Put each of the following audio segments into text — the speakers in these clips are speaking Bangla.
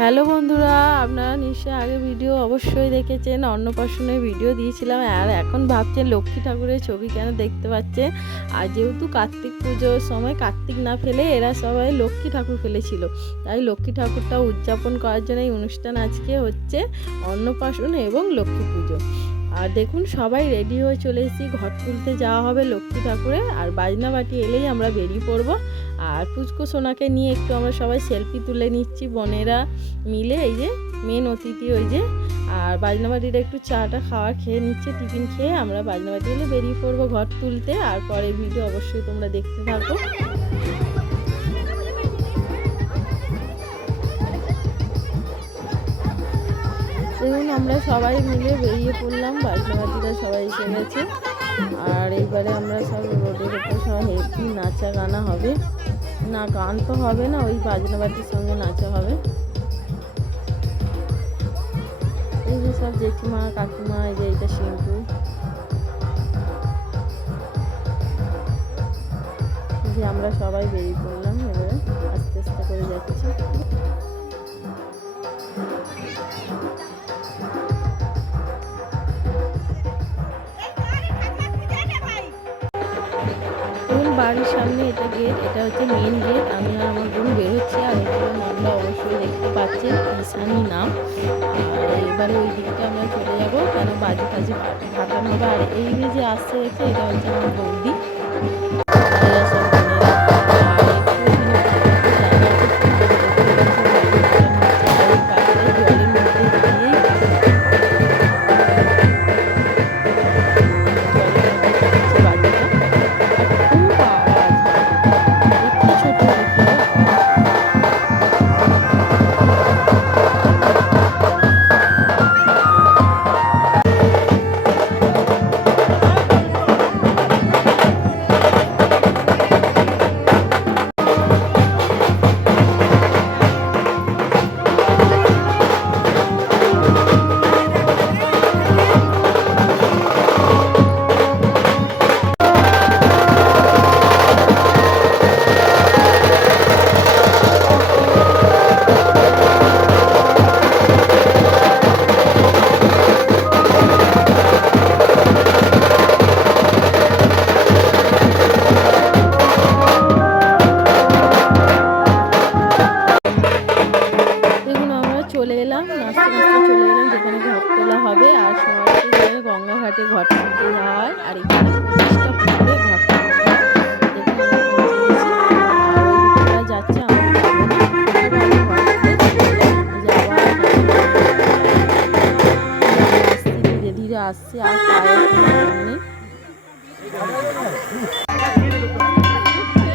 হ্যালো বন্ধুরা, আপনারা নিশ্চয়ই আগে ভিডিও অবশ্যই দেখেছেন, অন্নপ্রাশনের ভিডিও দিয়েছিলাম। আর এখন ভাবছেন লক্ষ্মী ঠাকুরের ছবি কেন দেখতে পাচ্ছেন। আর যেহেতু কার্তিক পুজোর সময় কার্তিক না ফেলে এরা সবাই লক্ষ্মী ঠাকুর ফেলেছিল, তাই লক্ষ্মী ঠাকুরটা উদযাপন করার জন্য এই অনুষ্ঠান আজকে হচ্ছে অন্নপ্রাশন এবং লক্ষ্মী পুজো। আর দেখুন সবাই রেডি হয়ে চলে এসেছি, ঘট তুলতে যাওয়া হবে লক্ষ্মী ঠাকুরে। আর বাজনা বাটি এলেই আমরা বেরিয়ে পড়বো। আর পুচকু সোনাকে নিয়ে একটু আমরা সবাই সেলফি তুলে নিচ্ছি বোনেরা মিলে। এই যে মেন অতিথি ওই যে, আর বাজনাবাটিটা একটু চাটা খাওয়ার খেয়ে নিচ্ছে, টিফিন খেয়ে আমরা বাজনাবাটি এলে বেরিয়ে পড়বো ঘর তুলতে। আর পরের ভিডিও অবশ্যই তোমরা দেখতে থাকো। দেখুন আমরা সবাই মিলে বেরিয়ে পড়লাম, বাজনাবাটিরা সবাই এসে গেছে। আর এইবারে আমরা সব রোডের উপর সব হেঁটে নাচা গানা হবে, না গান তো হবে না, ওই বাজনাবাটির সঙ্গে নাচা হবে। এই যে সব জেঠিমা কাকিমা, এই যে এইটা সিন্ধু, যে আমরা সবাই বেরিয়ে পড়লাম। এবারে আস্তে আস্তে করে যাচ্ছি। বাড়ির সামনে এটা গেট, এটা হচ্ছে মেন গেট। আমি আর আমার বোন বেরোচ্ছি। আর এগুলো নামটা অবশ্যই দেখতে পাচ্ছেন, ঈশানী নাম। আর এবারে ওই দিকটা আমরা চলে যাবো, কেন বাজি টাজি ফাটানো হবে। আর এই যে আসছে দেখছে, এটা হচ্ছে আমার বৌদি। চলে এলাম, নাচতে নাচতে চলে এলাম যেখানে ঘট তোলা হবে। আর সবাই গঙ্গাঘাটে ঘট তুলতে যাওয়া হয়। আর এখানে 25টা পুকুরে ঘট তুলতে হয়, যেখানে আমরা পৌঁছে গেছি। আর ওই দিকটা যাচ্ছে, আমরা যাবো না, ধীরে ধীরে আসছে। আর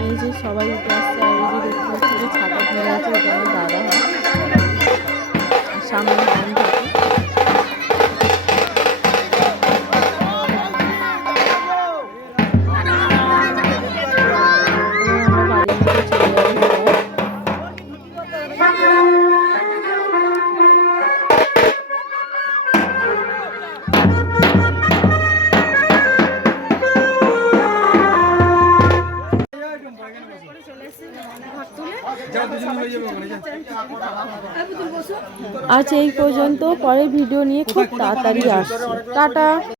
এই যে সবাই উঠে আসছে। আর এই যে দেখতে পাচ্ছি যে ছাতা ফেলে আছে, ওটা আমার দাদা হয়। সামনে ধান থাকে। আজ এই পর্যন্ত, পরের ভিডিও নিয়ে খুব তাড়াতাড়ি আসছি। টাটা।